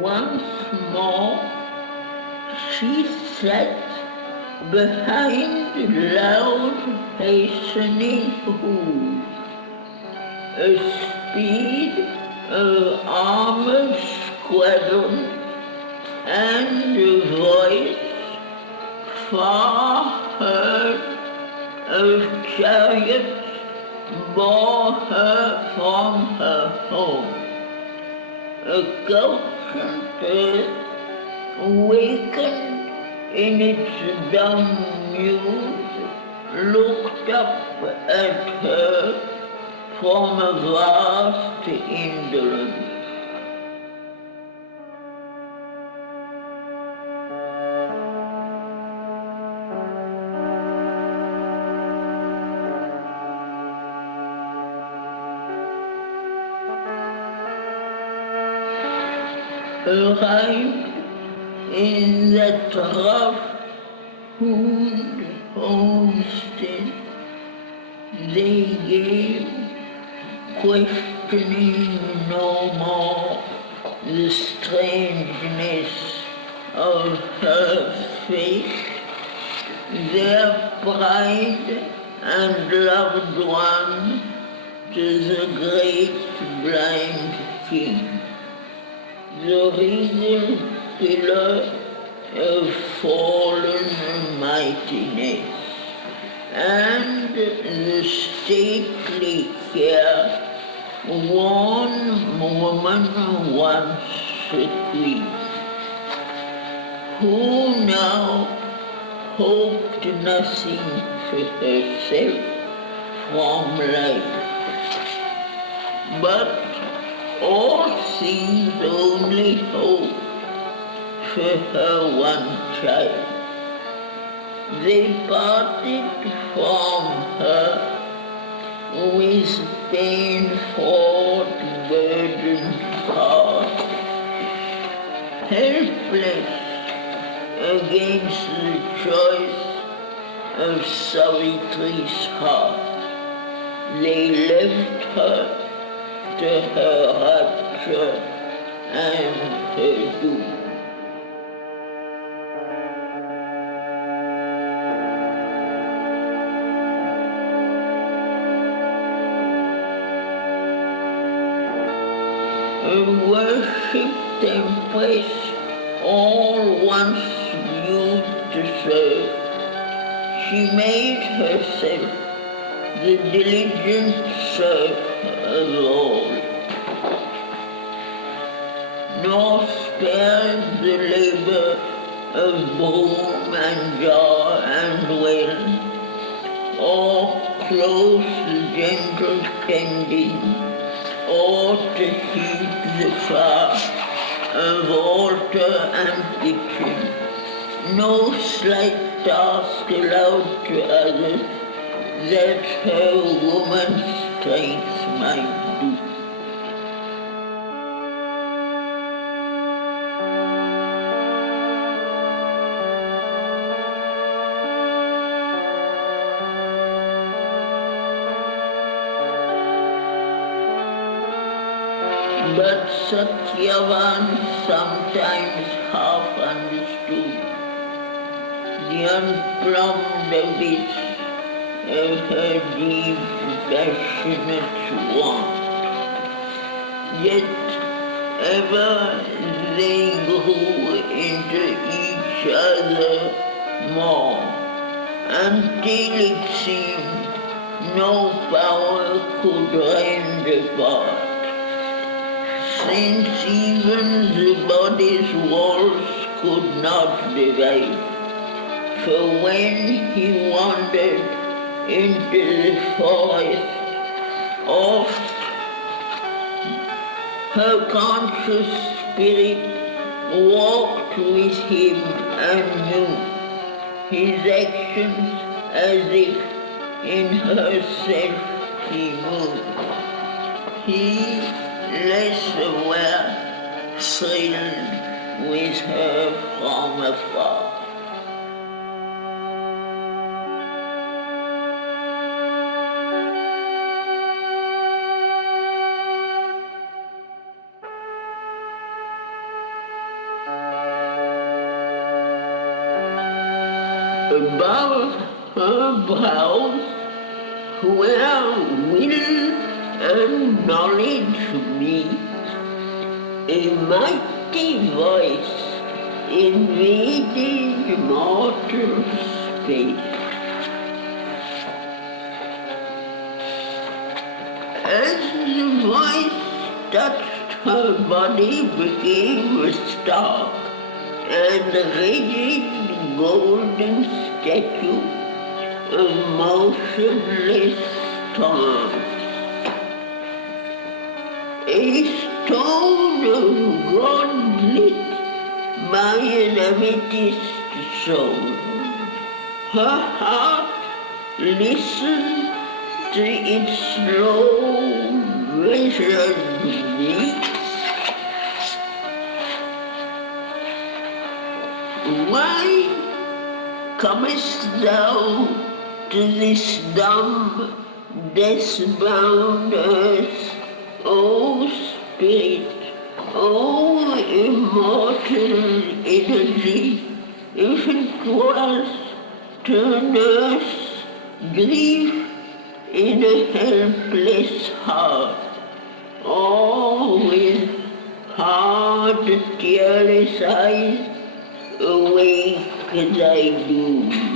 Once more she sat behind loud hastening hoofs, a speed of armored squadrons, and a voice far heard of chariots bore her from her home. A gulfing earth, awakened in its dumb muse, looked up at her from a vast indolence. Arrived in that rough-hewn homestead, they gave, questioning no more the strangeness of her fate, their pride and loved one to the great blind king. The regal pillar of fallen mightiness, and the stately care worn woman once a queen, who now hoped nothing for herself from life, but all things only hope for her one child. They parted from her with pain-fraught, burdened heart, helpless against the choice of Savitri's heart. They left her to her rapture and her doom. A worshipped empress, all once viewed to serve, she made herself the diligent serf of all, nor spared the labor of broom and jar and well, or close gentle tending, or to heat the fire of altar and kitchen. No slight task allowed to others that her woman's strength might do. But Satyavan sometimes half understood the unplumbed abyss of her deep, passionate want. Yet ever they grew into each other more, until it seemed no power could rend apart, since even the body's walls could not divide. For when he wandered into the forest, oft her conscious spirit walked with him and knew his actions as if in herself he moved. He, less aware, thrilled with her from afar. Above her brows, where will and knowledge meet, a mighty voice invaded mortal space. As the voice touched her body became stark and rigid golden statue of motionless stone. A stone of God lit by an amethyst soul. Her heart listened to its slow measured beats. Why comest thou to this dumb, death-bound earth, O Spirit, O immortal energy, if it was to nurse grief in a helpless heart, or with hard, tearless eyes, awake thy doom.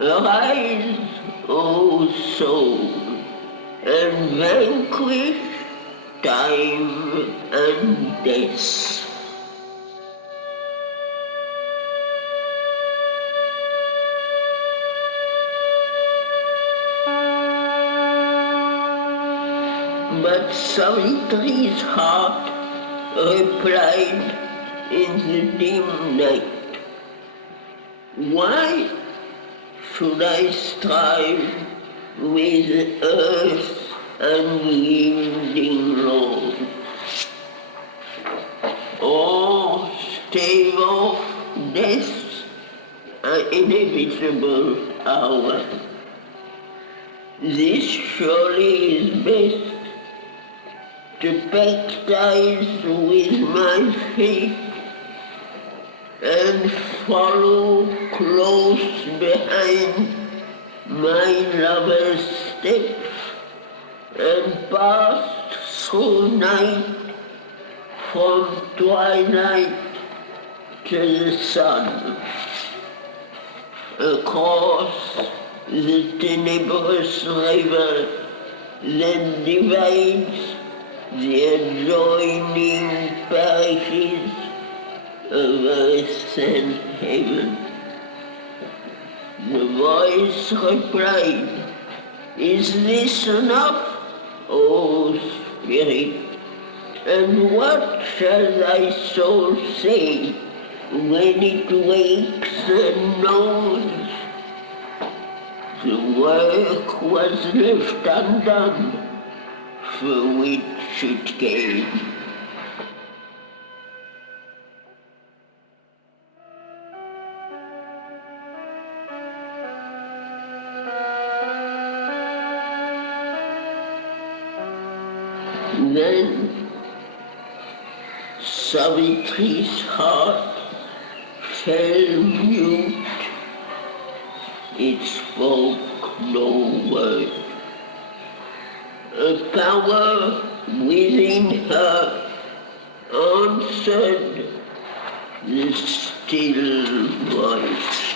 Arise, O soul, and vanquish time and death. But Savitri's heart replied in the dim night, why should I strive with earth unyielding long, or stave off death's inevitable hour? This surely is best, to pactize with my fate and follow close behind my lover's steps and pass through night from twilight to the sun, across the tenebrous river that divides the adjoining parishes of earth and heaven. The voice replied, is this enough, O Spirit? And what shall thy soul say when it wakes and knows the work was left undone for which it came? Then Savitri's heart fell mute. It spoke no word. A power within her answered the still voice.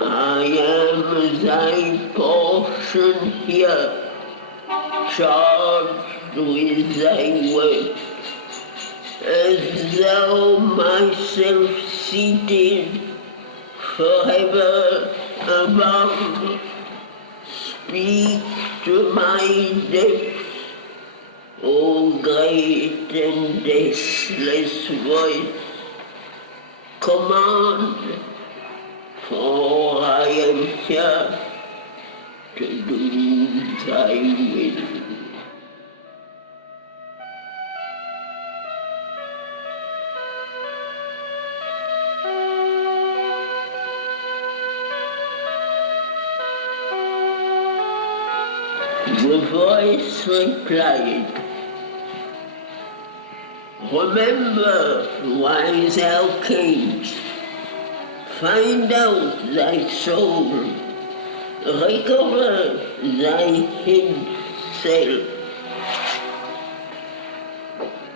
I am thy portion here, charged with thy work, thou myself seated forever above, speak to my depths, O great and deathless voice, command, for I am here to do thy will. The voice replied, remember why thou camest, find out thy soul, recover thy hid self.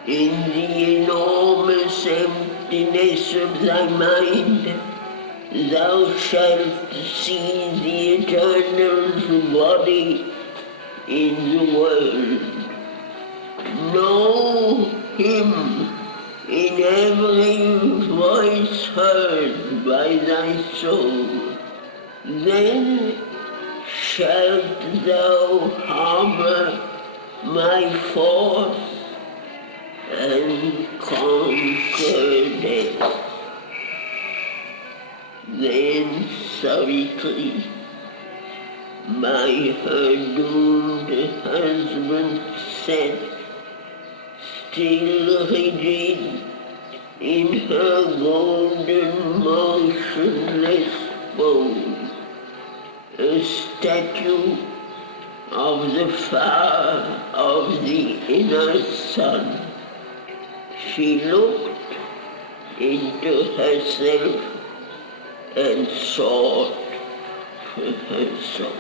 In the enormous emptiness of thy mind, thou shalt see the Eternal's body in the world. Know him in every voice heard by thy soul. Then shalt thou harbor my force and conquer death. Then Savitri, by her doomed husband sat, still rigid in her golden motionless pose, a statue of the fire of the inner sun. She looked into herself and sought for her soul.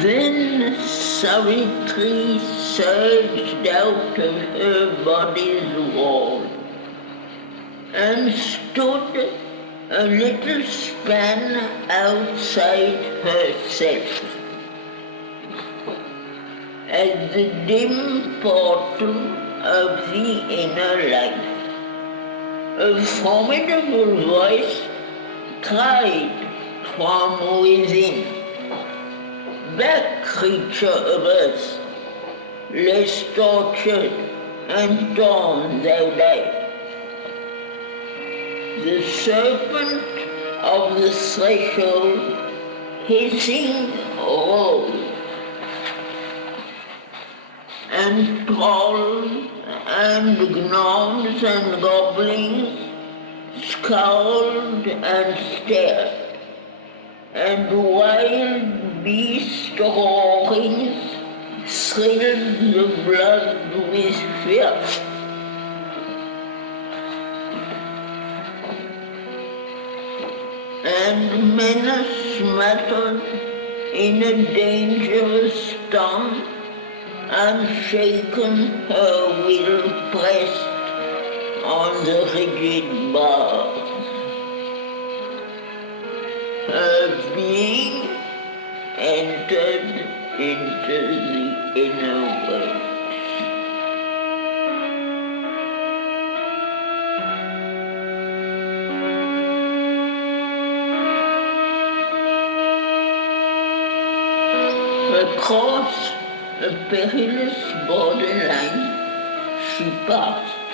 Then Savitri surged out of her body's wall and stood a little span outside herself at the dim portal of the inner life. A formidable voice cried from within, back, creature of earth, lest tortured and torn thou die. The serpent of the threshold hissing rose, and trolls and gnomes and goblins scowled and stared, and wild beast roarings thrilled the blood with fear. And menace muttered in a dangerous tongue, unshaken, her will pressed on the rigid bars. Her being entered into the inner world. Across a perilous borderline she passed,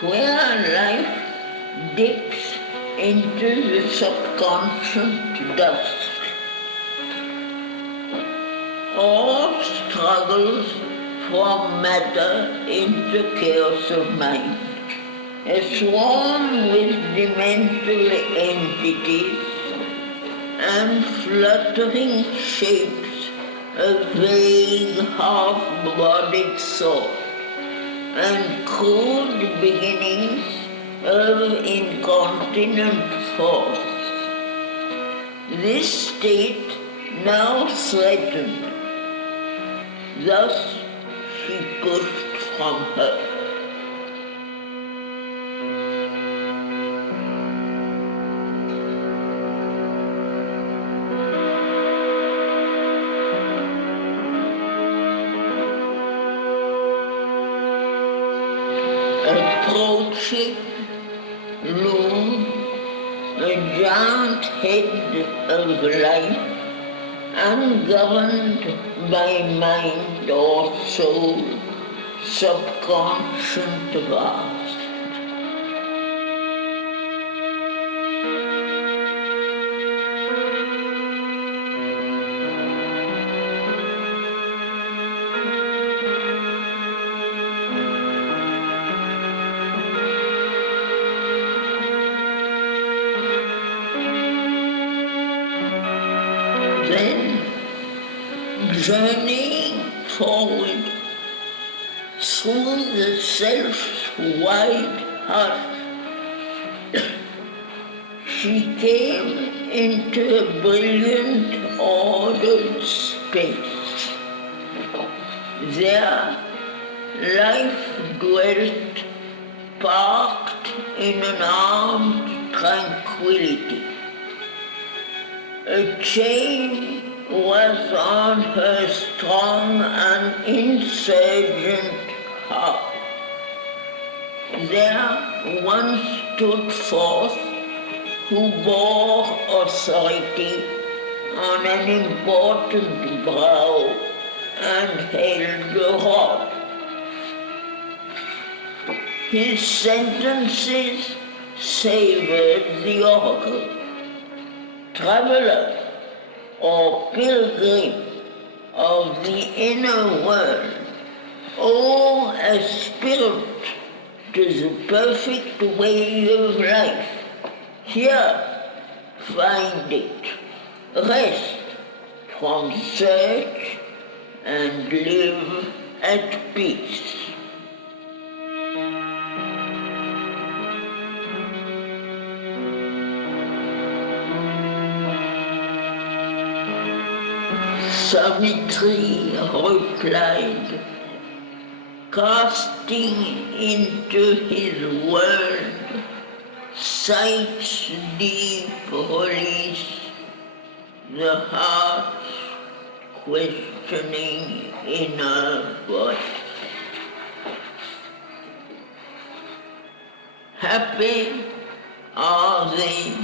where life dips into the subconscious dusk. All struggles from matter into chaos of mind, a swarm with demental entities and fluttering shapes of vague half-bodied thought, and crude beginnings of incontinent force. This state now threatened. Thus she pushed from her. Approaching loomed a giant head of life, ungoverned by mind or soul, subconscient vast. Then, journeying forward through the self's wide hush, she came into a brilliant, ordered space. There, life dwelt, parked in an armed tranquility. A chain was on her strong and insurgent heart. There one stood forth who bore authority on an important brow and held a rod. His sentences savored the oracle. Traveler or pilgrim of the inner world, O aspirant to the perfect way of life, here find it, rest from search and live at peace. Savitri replied, casting into his world sight's deep release, the heart's questioning inner voice. Happy are they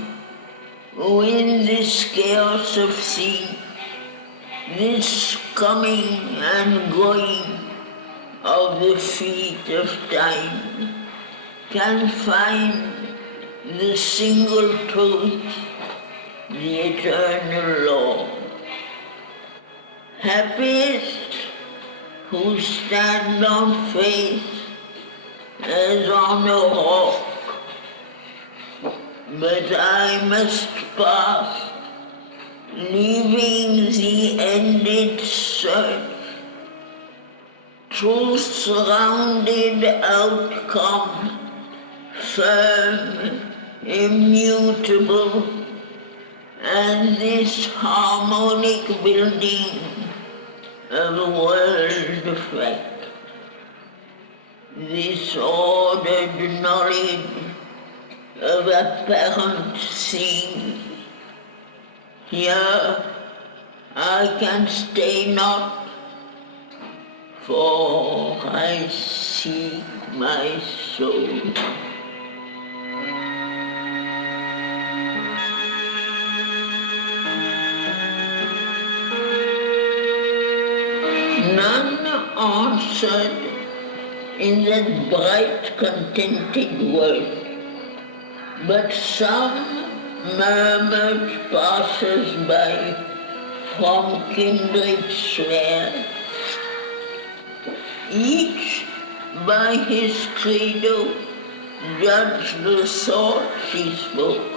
who in this chaos of things, this coming and going of the feet of time, can find the single truth, the eternal law. Happiest who stand on faith as on a rock, but I must pass, leaving the ended search, truth's rounded outcome, firm, immutable, and this harmonic building of a world of fact, this ordered knowledge of apparent things. Here I can stay not, for I seek my soul. None answered in that bright, contented world, but some murmured passers-by from kindred sphere, each by his credo judged the thoughts he spoke.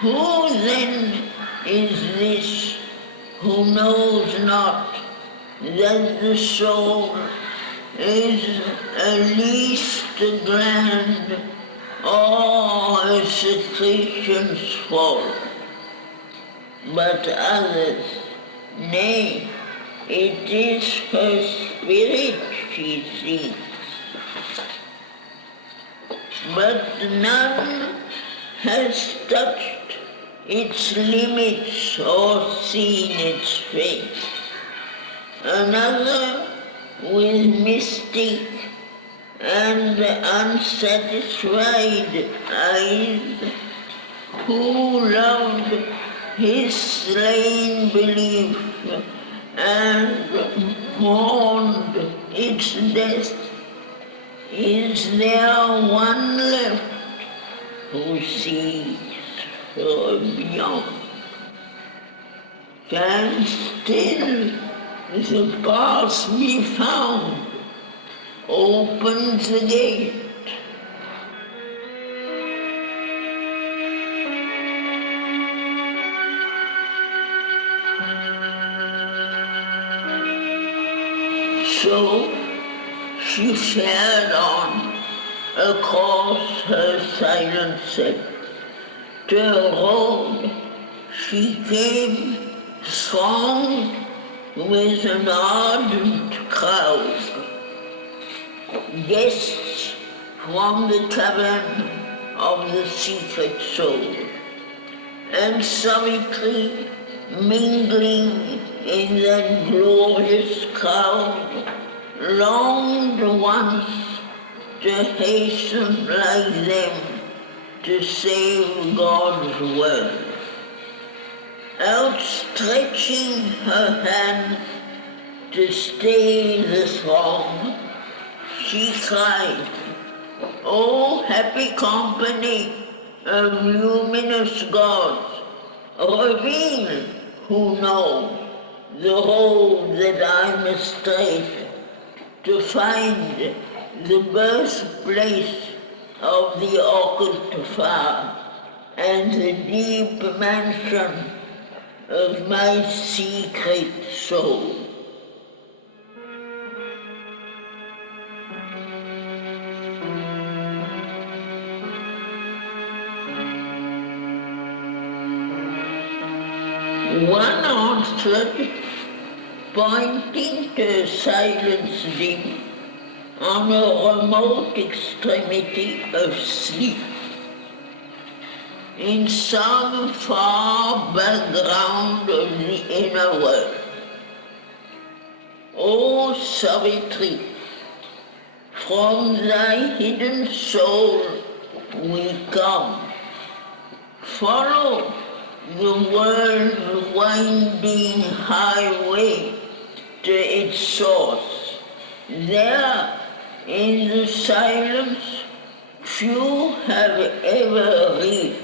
Who then is this who knows not that the soul is at least grand or a secretion's fall, but others, nay, it is her spirit she seeks. But none has touched its limits or seen its face. Another with mystic and unsatisfied eyes, who loved his slain belief and mourned its death, is there one left who sees far beyond? Can still the path be found? Opens the gate. So she fared on across her silent steppe. To a road she came thronged with an ardent crowd. Guests from the cavern of the secret soul, and Savitri, mingling in that glorious crowd, longed once to hasten like them to save God's word. Outstretching her hand to stay the throng, she cried, "O happy company of luminous gods, reveal who know the road that I must take to find the birthplace of the occult fire and the deep mansion of my secret soul." One answered, pointing to a silence dim on a remote extremity of sleep, in some far background of the inner world. O Savitri, from thy hidden soul we come. Follow the world's winding highway to its source. There, in the silence, few have ever reached.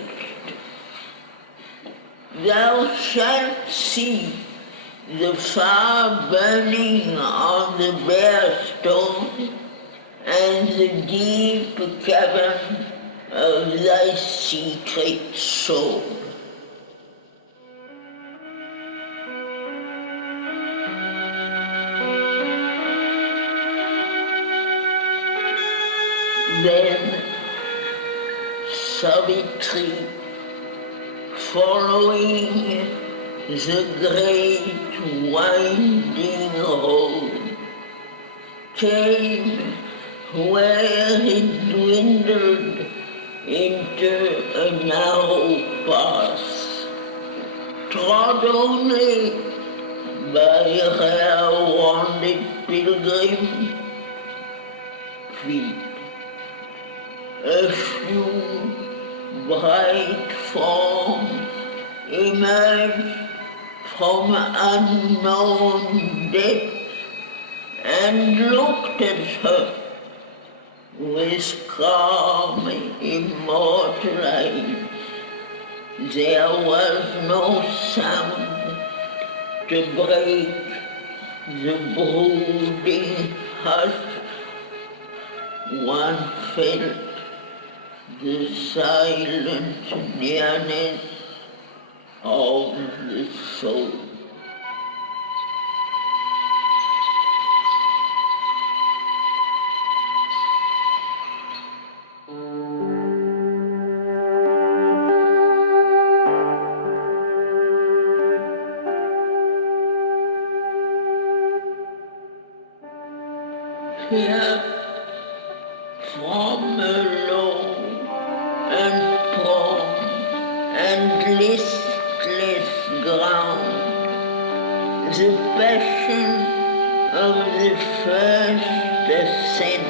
Thou shalt see the fire burning on the bare stone and the deep cavern of thy secret soul. Then Savitri, following the great winding road, came where it dwindled into a narrow path, trod only by rare wandered pilgrim feet. A few bright forms emerged from unknown depths and looked at her with calm, immortal eyes. There was no sound to break the brooding hush. One felt the silent nearness of the soul. from low and prone and listless ground, the passion of the first ascent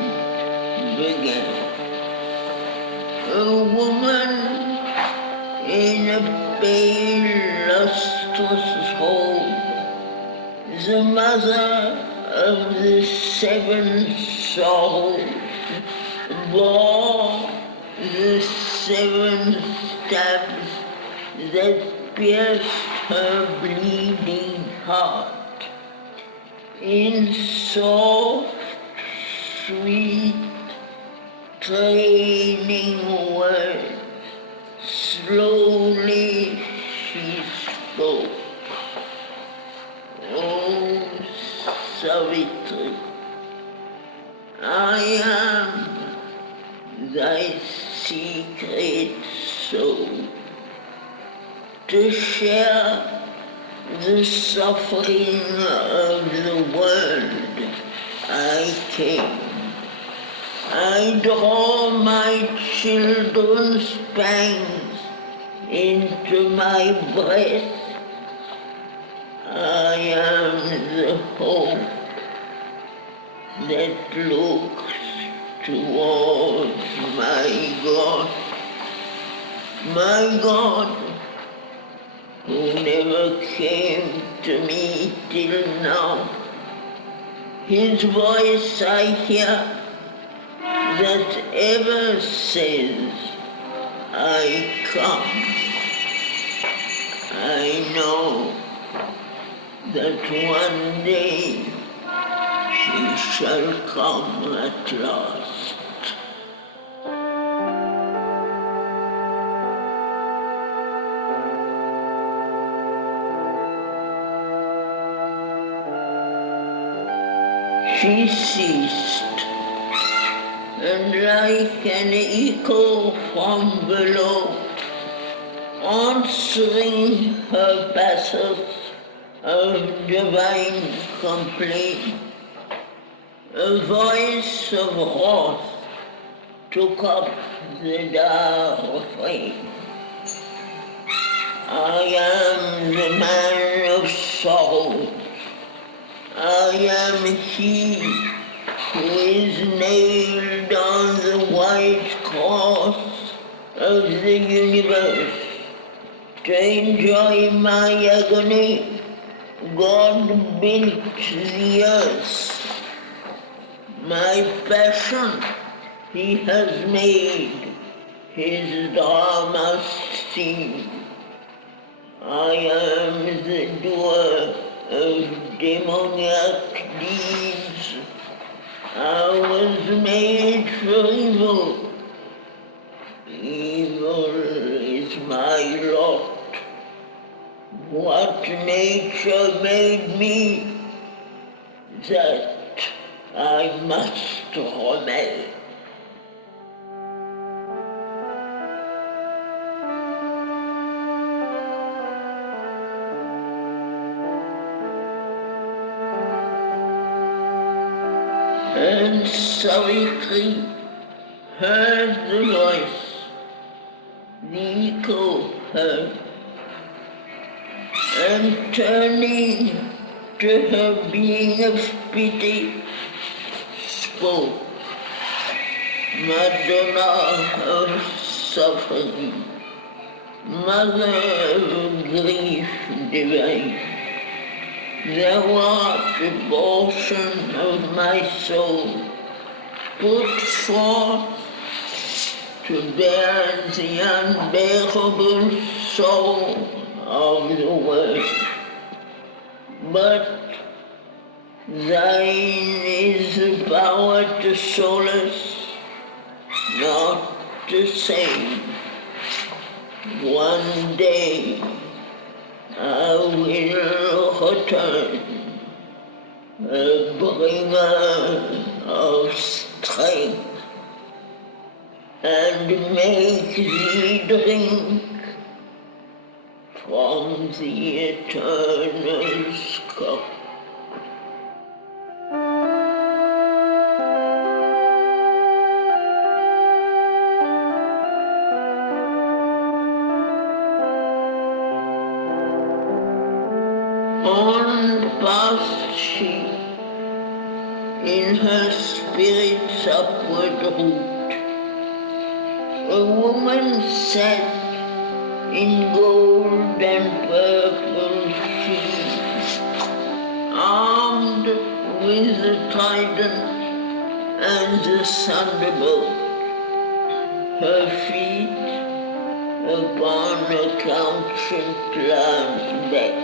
began. A woman in a pale, lustrous robe, the mother of the seven sorrows, bore the seven stabs that pierced her bleeding heart. In soft, sweet, training words, slowly she spoke. Oh, Savitri, I am thy secret soul. To share the suffering of the world I came. I draw my children's pangs into my breast. I am the hope that looks towards my God, who never came to me till now. His voice I hear that ever says, I come. I know that one day she shall come at last. She ceased, and like an echo from below, answering her pathos of divine complaint, a voice of wrath took up the dire refrain. I am the man of sorrows. I am he who is nailed on the white cross of the universe. To enjoy my agony, God built the earth. My passion he has made his drama scene. I am the doer of demoniac deeds. I was made for evil. Evil is my lot. What nature made me, that I must remain. And Savitri heard the voice, the echo heard, and turning to her being of pity, spoke, Madonna of suffering, Mother of grief divine. Thou art the portion of my soul, put forth to bear the unbearable sorrow of the world. But thine is the power to solace, not to save. One day I will return, a bringer of strength, and make thee drink from the eternal cup. passed she in her spirit's upward route. A woman sat in gold and purple sheath, armed with the trident and the thunderbolt, her feet upon a couchant cloud's back.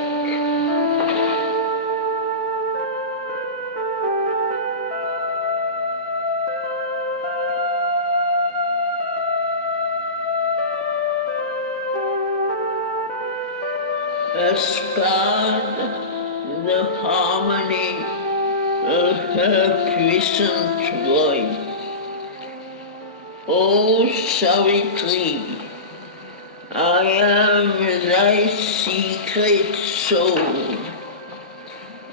Aspired the harmony of her puissant voice. O Savitri, I am thy secret soul.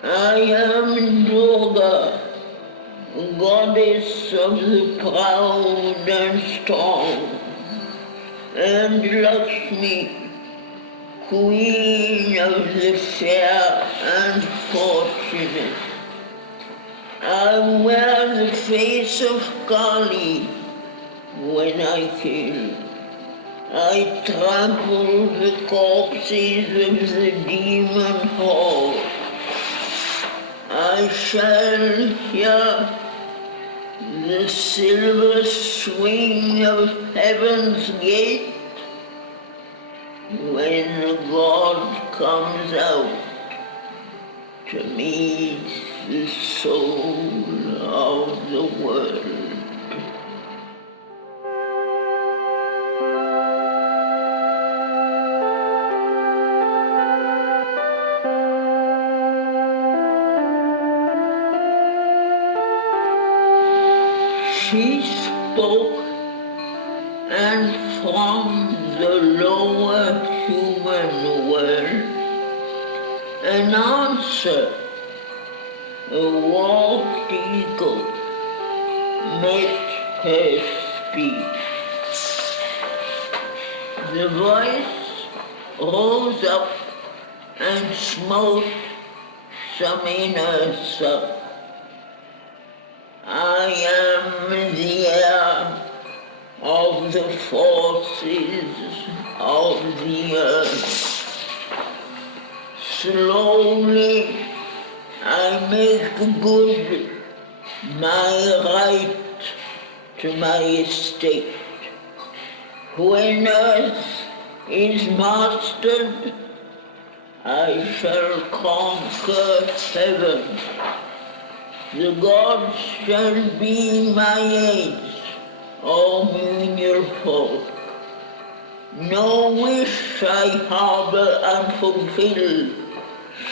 I am Durga, goddess of the proud and strong, and Lakshmi, queen of the fair and fortunate. I wear the face of Kali when I kill. I trample the corpses of the demon horde. I shall hear the silver swing of heaven's gate when the God comes out to meet the soul of the world. She spoke, and from the lower human world, an answer, a warped eagle, met her speech. The voice rose up and smote some inner thought. I am the heir of the forces of the earth. Slowly I make good my right to my estate. When earth is mastered, I shall conquer heaven. The gods shall be my aids, O menial folk. No wish I harbor unfulfilled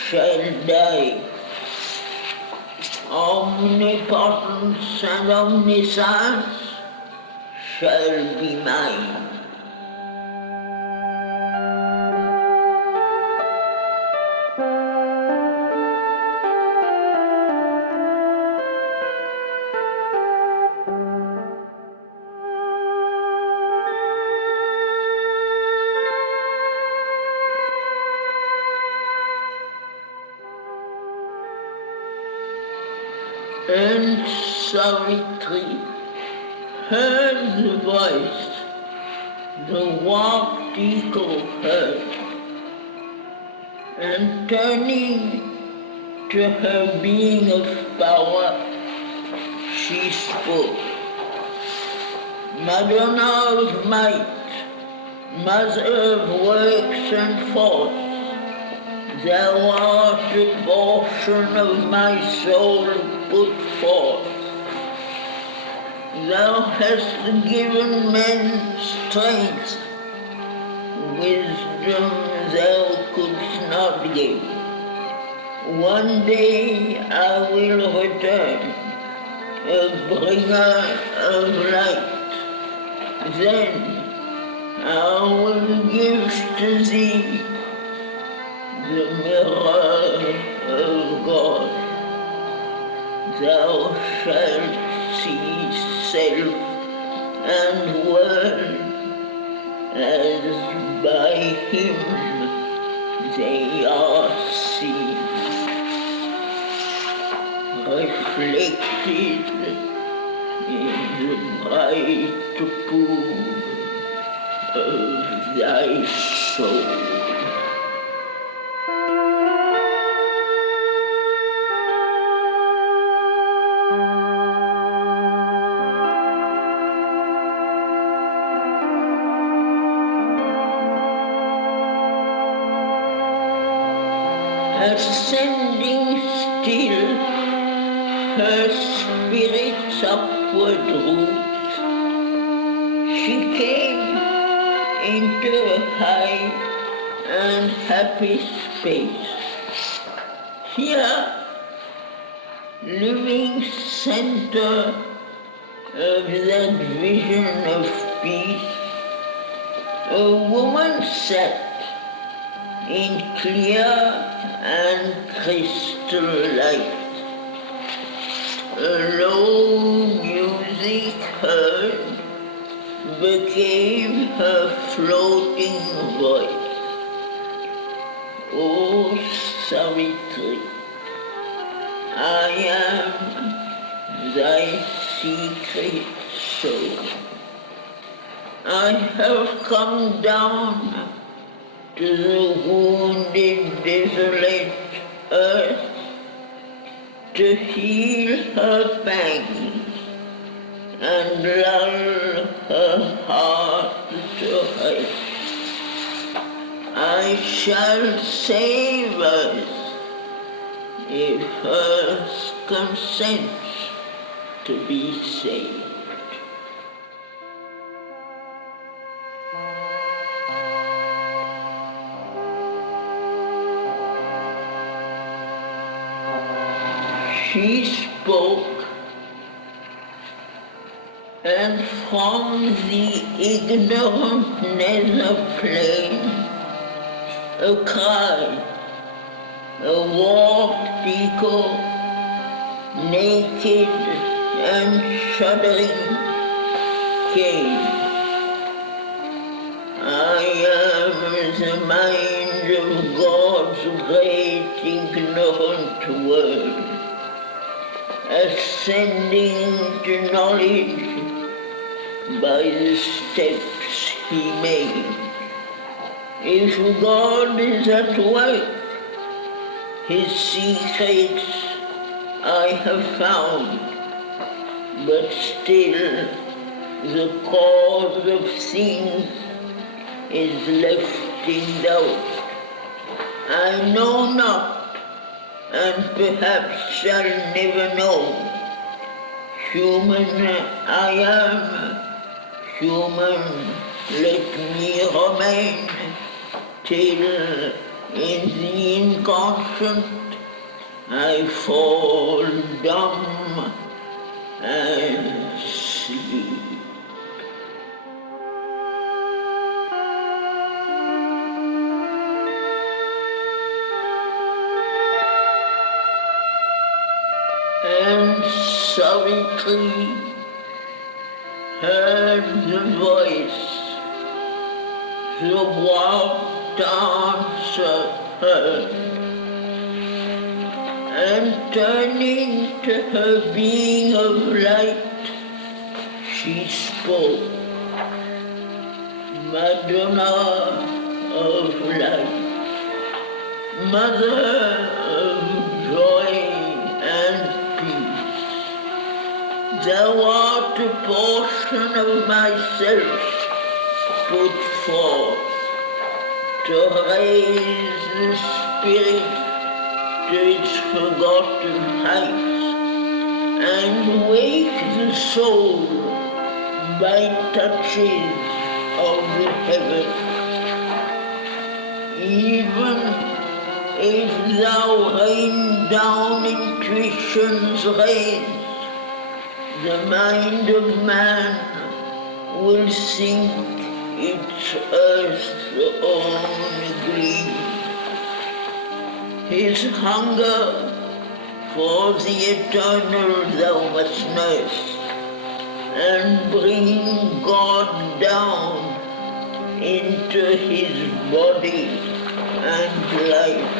shall die. Omnipotence and omniscience shall be mine. And Savitri heard the voice, the warped eagle heard, and turning to her being of power, she spoke. Madonna of might, mother of works and force, thou art a portion of my soul put forth. Thou hast given men strength, wisdom thou couldst not give. One day I will return, a bringer of light. Then I will give to thee the mirror of God. Thou shalt see self and world as by him they are seen. reflected in the bright pool of thy soul. Ascending still her spirit's upward route, she came into a high and happy space. Here, living center of that vision of peace, a woman sat in clear and crystal light. A low music heard became her floating voice. O Savitri, I am thy secret soul. I have come down to the wounded, desolate earth to heal her pangs and lull her heart to rest. I shall save us if earth consents to be saved. She spoke, and from the ignorant nether plain, a cry, a warped echo, naked and shuddering, came. I am the mind of God's great ignorant world, ascending to knowledge by the steps he made. If God is at work, his secrets I have found, but still the cause of things is left in doubt. I know not, and perhaps shall never know. Human I am, human let me remain, till in the inconscient I fall dumb and sleep. And Savitri heard the voice, the warped answer heard, and turning to her being of light, she spoke, Madonna of light, Mother of joy and peace. Thou art a portion of myself put forth to raise the spirit to its forgotten heights and wake the soul by touches of the heavens. Even if thou rain down intuition's rays, the mind of man will sink its earth's own gleam. His hunger for the eternal thou must nurse, and bring God down into his body and life.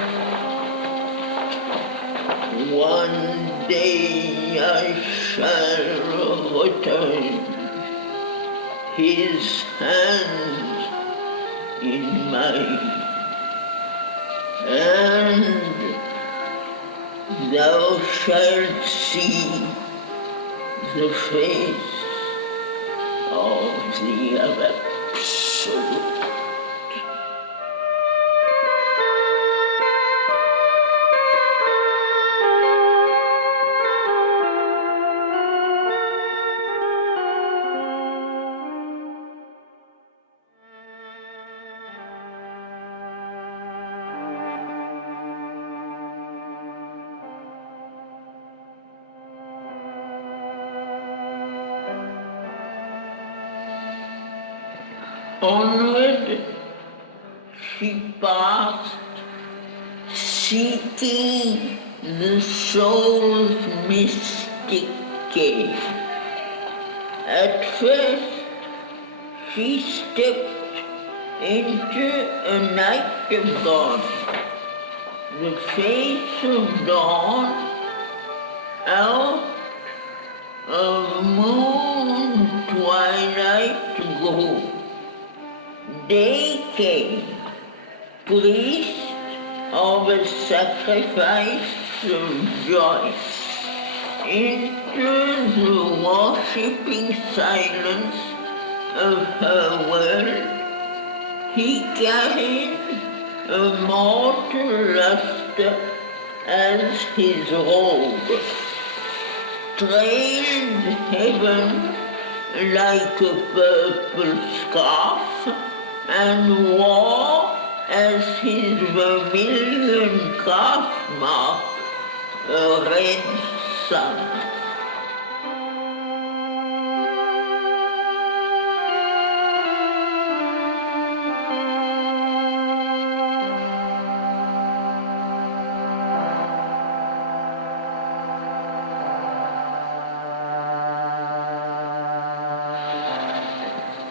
One day I shall return, his hand in mine, and thou shalt see the face of the Absolute. Onward she passed, seeking the soul's mystic cave. At first she stepped into a night of dawn, the face of dawn, out of moon twilight glow. Day came, priest of a sacrifice of joy. Into the worshipping silence of her world, he carried a mortal luster as his robe, trailed heaven like a purple scarf, and wore as his vermilion calf mark a red sun.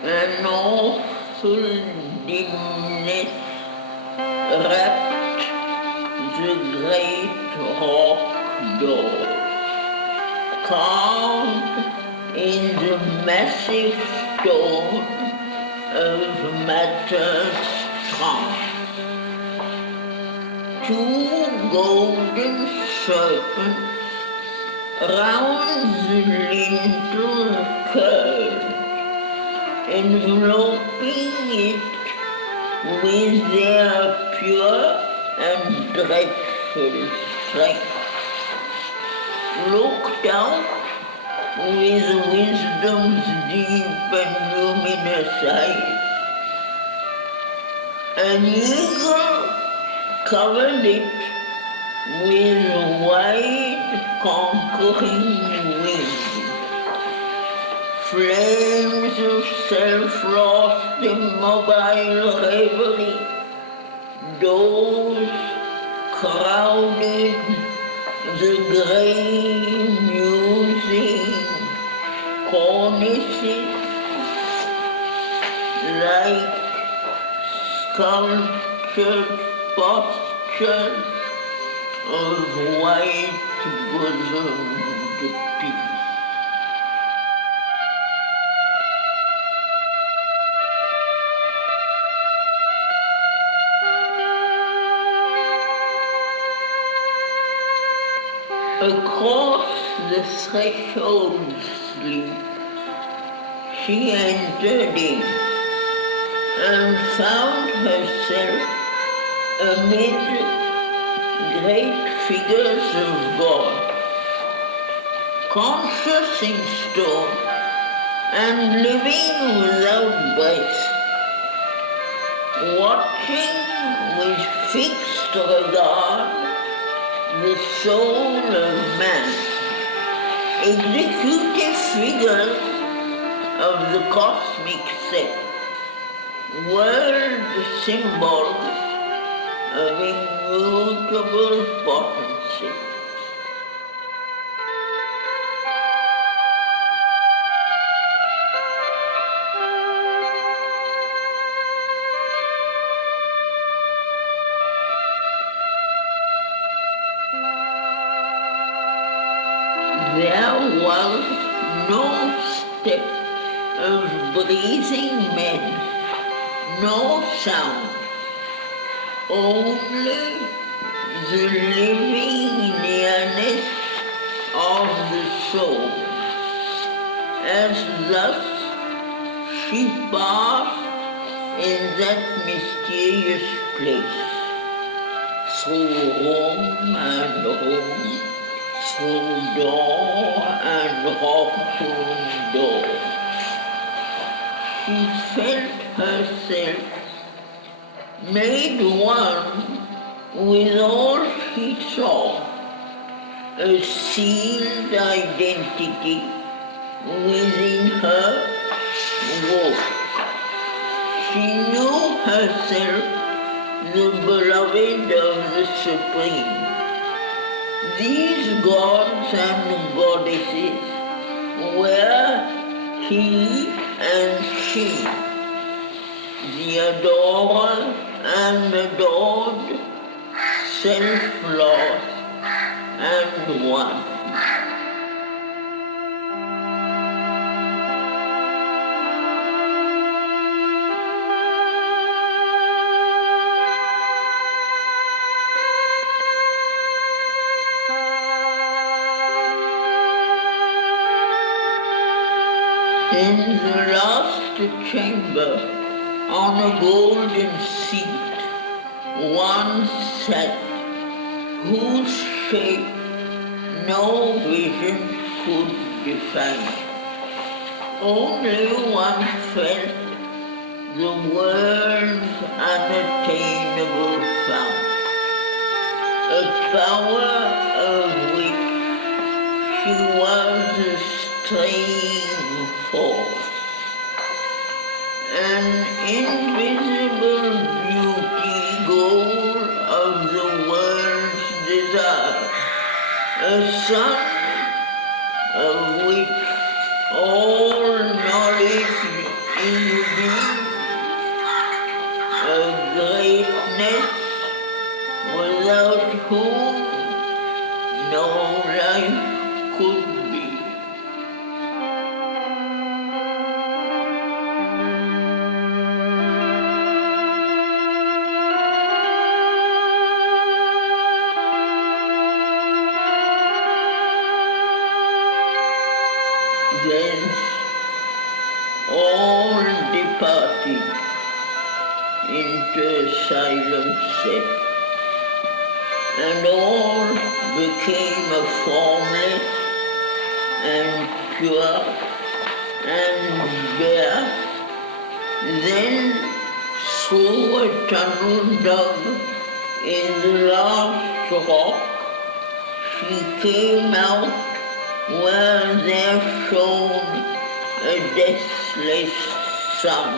An awful dimness wrapped the great rock door, carved in the massive stone of matter's trunk. Two golden serpents round the lintel curved, enveloping it with their pure and dreadful strength, looked out with wisdom's deep and luminous eyes. An eagle covered it with wide conquering wings. Flames of self-lost immobile reverie, doors crowded the grey musing cornices like sculptured postures of white-bosomed peace. Across the threshold sleep, she entered in and found herself amid great figures of God, conscious in stone and living without breath, watching with fixed regard the soul of man, executive figures of the cosmic set, world symbols of immutable potency. step of breathing men, no sound, only the living nearness of the soul. As thus she passed in that mysterious place, through room and room, through door and rock-room door. She felt herself made one with all she saw, a sealed identity within her woke. She knew herself the beloved of the Supreme. These gods and goddesses were he and she, the adorer and adored, self-lost and one. In the last chamber, on a golden seat, one sat, whose shape no vision could define. Only one felt the world's unattainable fount, a power of which she was a straying force, an invisible beauty goal of the world's desire, a sun of which all knowledge is deep, a greatness without whom no life could be. Then all departed into a silent set, and all became a formless and pure and bare. Then through a tunnel dug in the last rock, she came out where there shone a deathless sun.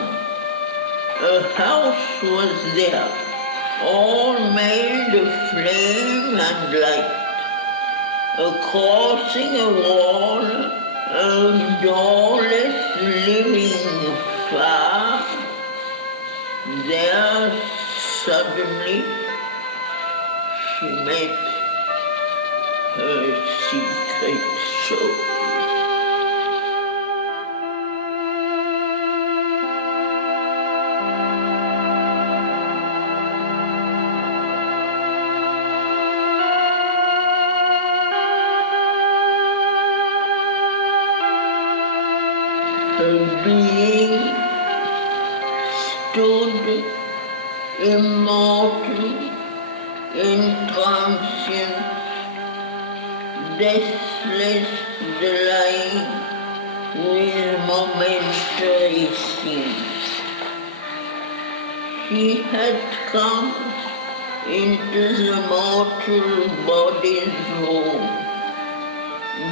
A house was there, all made of flame and light. Crossing a wall, a doorless living fire, there suddenly she met her secret soul. Her being stood immortal, intransient, deathless delight with momentary scenes. She had come into the mortal body's room,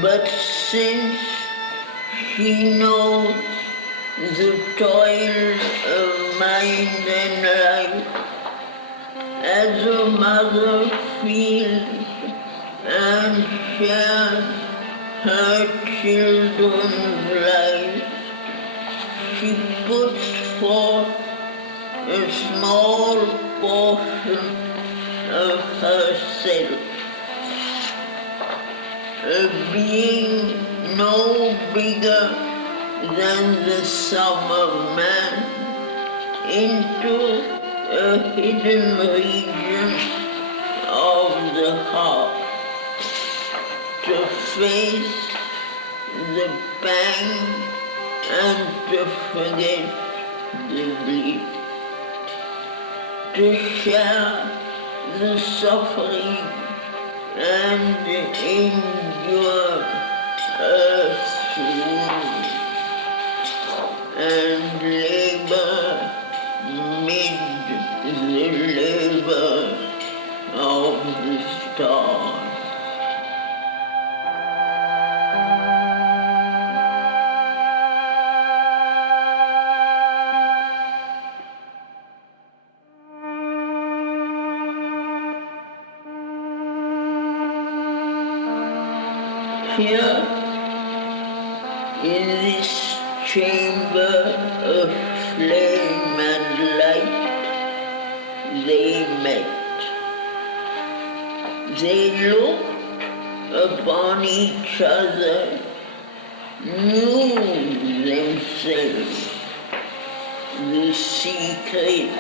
but since she knows the toils of mind and life, as a mother feels and shares her children's lives, she puts forth a small portion of herself, a being no bigger than the summer man into a hidden region of the heart to face the pang and to forget the bleed, to share the suffering and endure earth's wounds and labor mid the labor of the stars. Here, in this chamber of flame and light, they met. They looked upon each other, knew themselves, the secret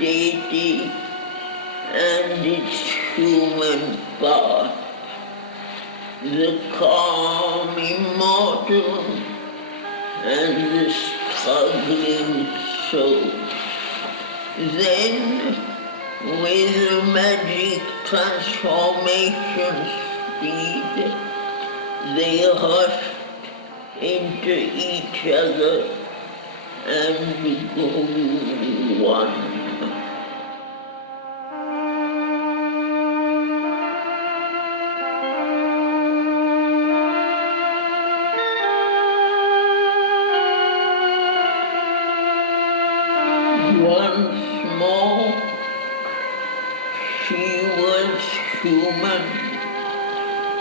deity and its human part, the calm immortal and the struggling soul. Then, with the magic transformation speed, they rushed into each other and grew one. Once more, she was human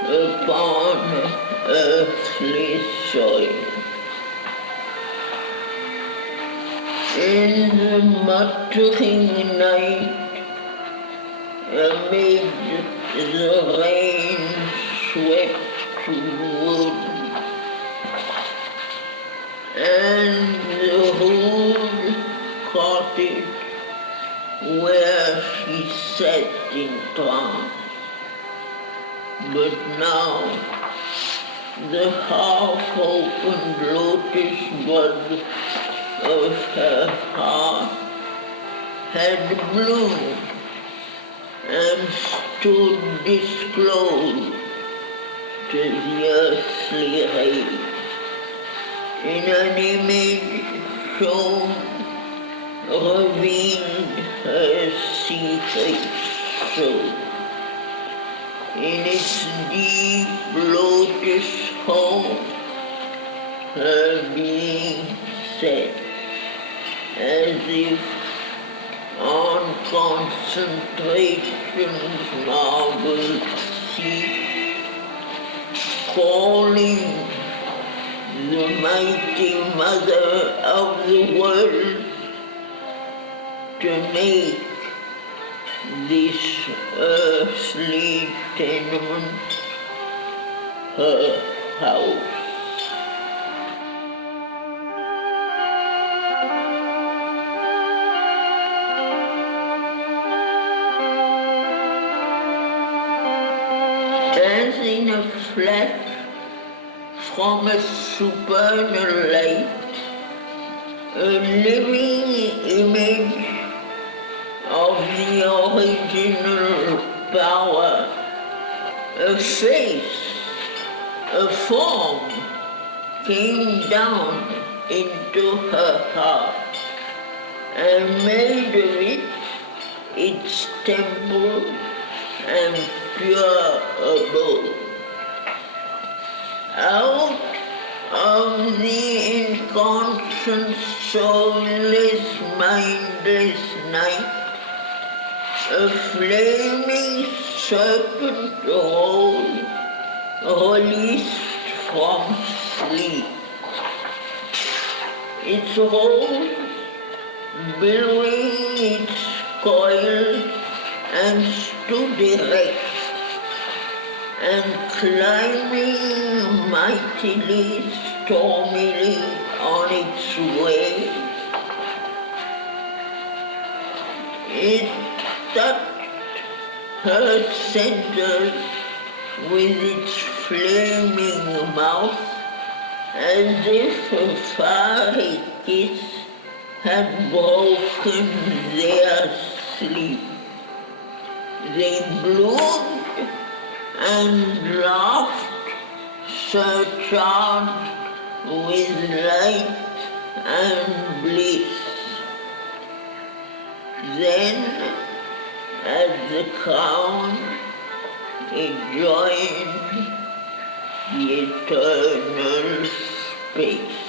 upon earthly soil. In the muttering night, amid the rain-swept wood and the rude cottage where she sat in trance. But now the half-opened lotus bud of her heart had bloomed and stood disclosed to the earthly rays in an image shown revealed her secret soul. In its deep lotus home, her being sat as if on concentration's marble seat, calling the mighty mother of the world to make this earthly tenement her house. As in a flash from a supernal light, a living image of the original power, a face, a form came down into her heart and made of it its temple and pure abode. Out of the inconstant, soulless, mindless night, a flaming serpent rose, released from sleep. Its rose, billowing its coils, and stood erect, and climbing mightily, stormily on its way. It touched her center with its flaming mouth, as if a fiery kiss had broken their sleep. They bloomed and laughed, surcharged with light and bliss. Then, at the crown, it joined the eternal space.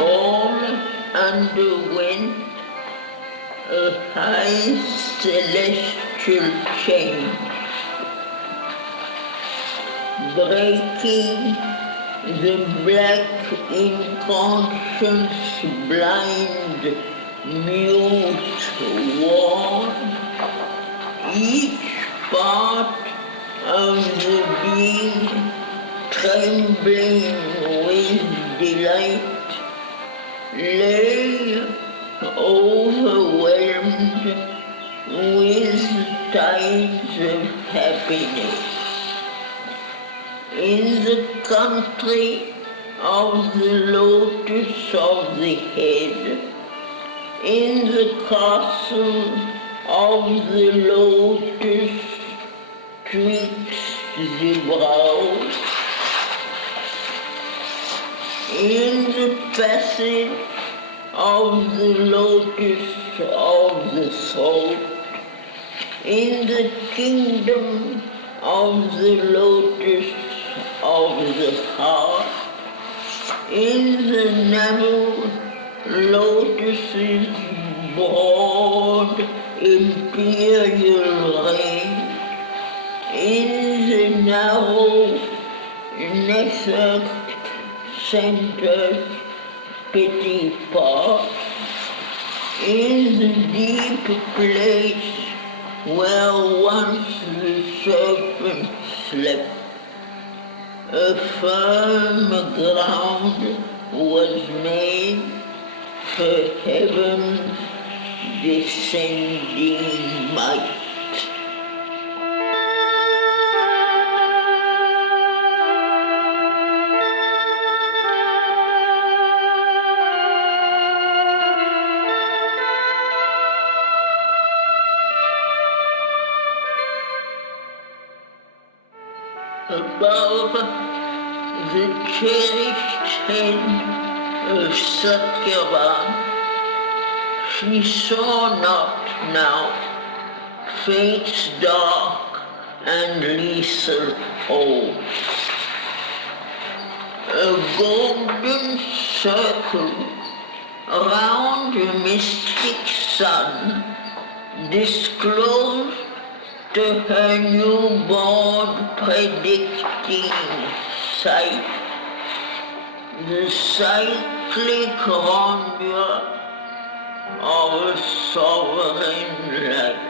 All underwent a high celestial change, breaking the black inconscience blind mute wall. Each part of the being trembling with delight lay overwhelmed with tides of happiness. In the country of the lotus of the head, in the castle of the lotus twixt the brows, in the passage of the lotus of the throat, in the kingdom of the lotus of the heart, in the narrow lotus's broad imperial reign, in the narrow network center petty part, in the deep place where once the serpent slept. A firm ground was made for heaven's descending might. Above the cherished head of Satyavan, she saw not now fate's dark and lethal hold. A golden circle around a mystic sun disclosed to her newborn predicting sight the cyclic rondure of a sovereign life.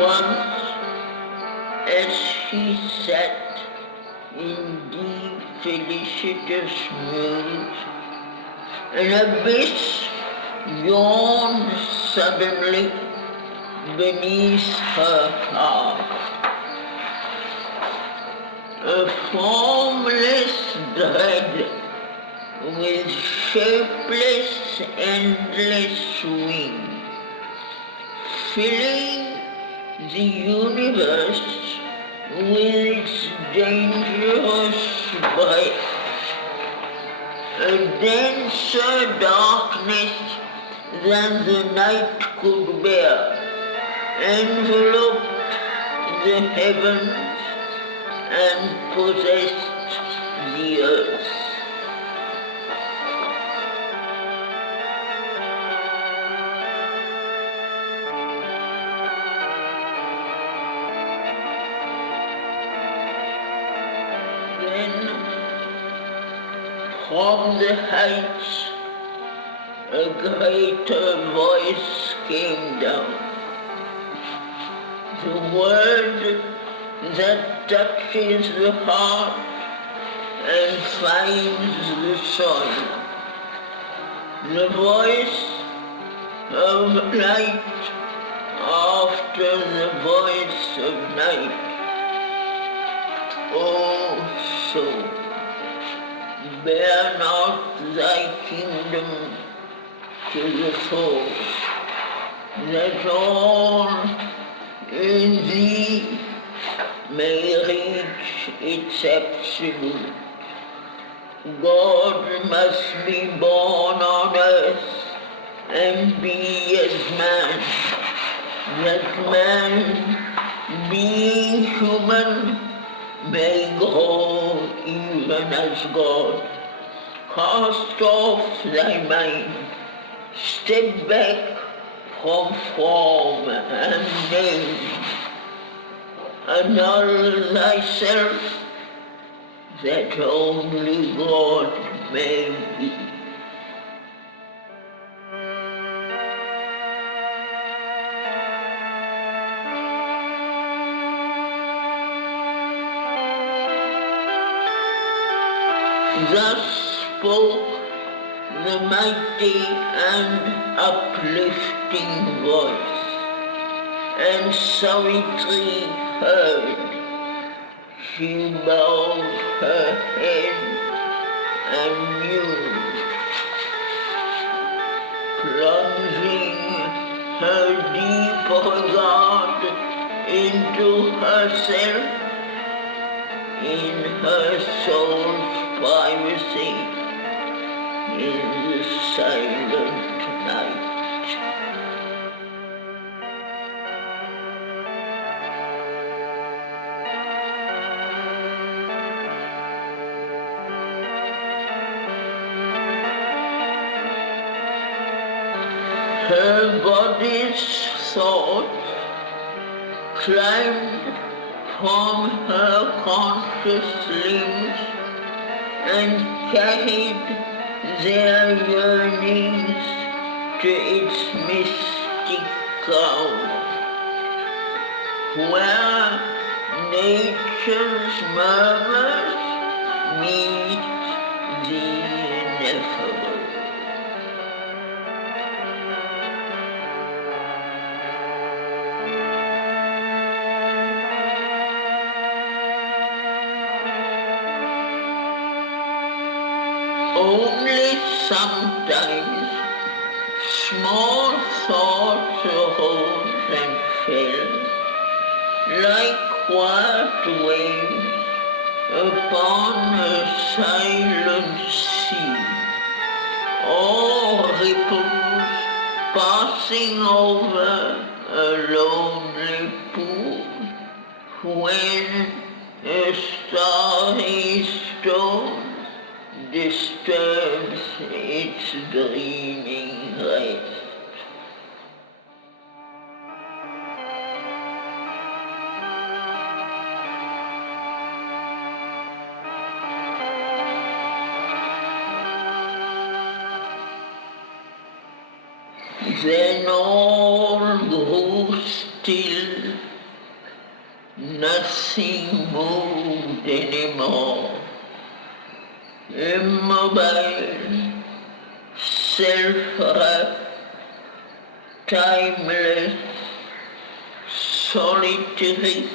Once, as she sat in deep felicitous muse, an abyss yawned suddenly beneath her heart. A formless dread with shapeless, endless wings, filling the universe with its dangerous breath. A denser darkness than the night could bear enveloped the heavens and possessed the earth. Then from the heights a greater voice came down. The word that touches the heart and finds the soil. The voice of light after the voice of night. O soul, bear not thy kingdom to the foe, that all in thee may reach its absolute. God must be born on earth and be as man, that man, being human, may grow even as God. Cast off thy mind, step back from form and name, annul thyself, that only God may be. Thus spoke the mighty and uplifting voice, and Savitri heard. She bowed her head and mused, plunging her deep regard into herself, in her soul's privacy, in the silent night. Her body's thought climbed from her conscious limbs and carried their yearnings to its mystic ground, where nature's murmurs meet the ineffable. Only sometimes small thoughts arose and fell, like quiet waves upon a silent sea, or ripples passing over a lonely pool, when a starry stone disturbs its dreaming rest. Then all grew still, nothing moved anymore. Immobile, self-wrapped, timeless, solitary,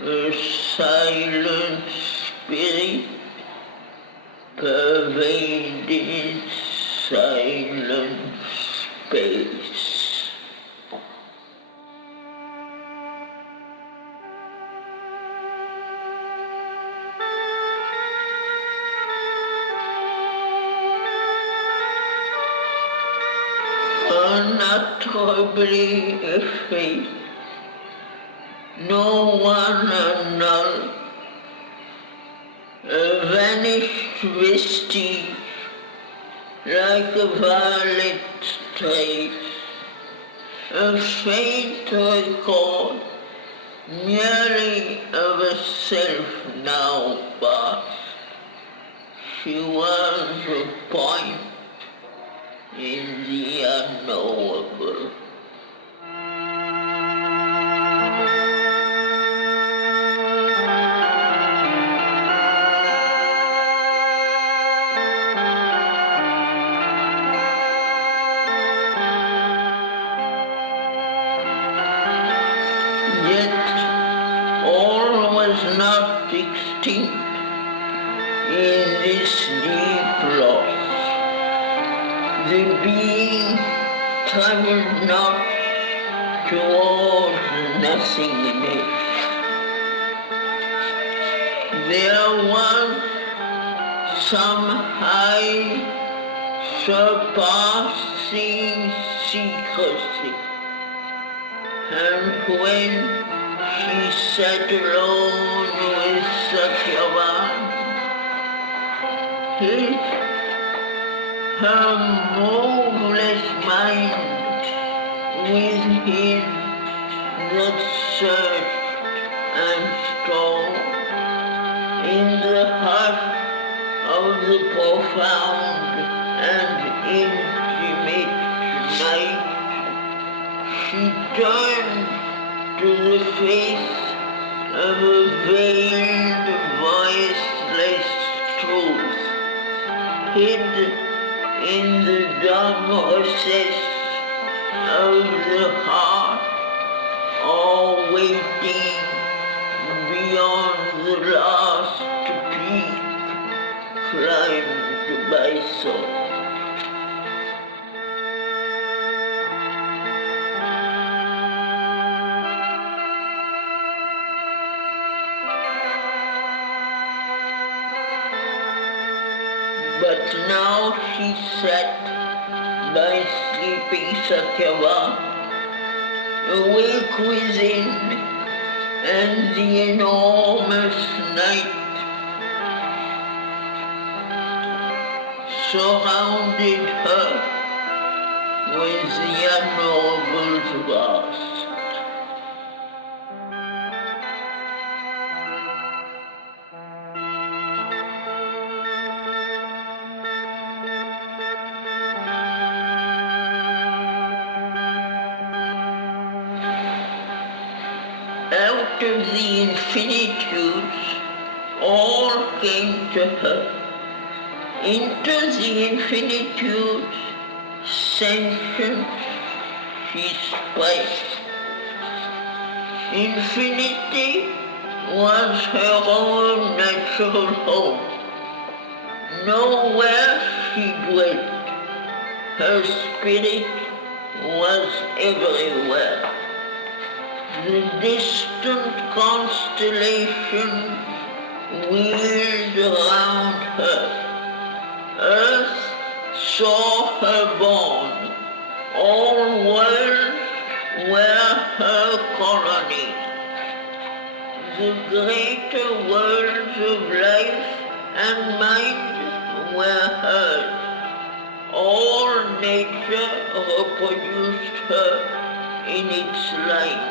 a silent spirit pervaded silent space. Unutterably effaced, no one annulled, a vanished vestige, like a violet trace, a faint record merely of a self now, but she was a point in the unknowable. Not extinct in this deep loss. The being traveled not towards nothingness. There was some high surpassing secrecy, and when she sat alone with Satyavan, her moveless mind within that searched and strove in the hush of the profound and intimate night, she turned to the face of a veiled, voiceless truth, hid in the dumb recess of the heart, or waiting beyond the last peak climbed by soul. But now she sat by sleeping Satyava, awake within, and the enormous night surrounded her with the unknowable vast. Out of the infinitudes, all came to her. Into the infinitudes, sentient, she sprang. Infinity was her own natural home. Nowhere she dwelt. Her spirit was everywhere. The distant constellations wheeled around her. Earth saw her born. All worlds were her colony. The greater worlds of life and mind were hers. All nature reproduced her in its light.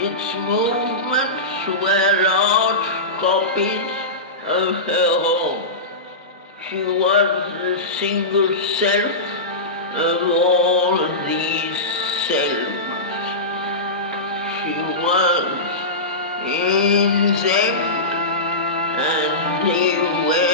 Its movements were large copies of her own. She was the single self of all these selves. She was in them, and they were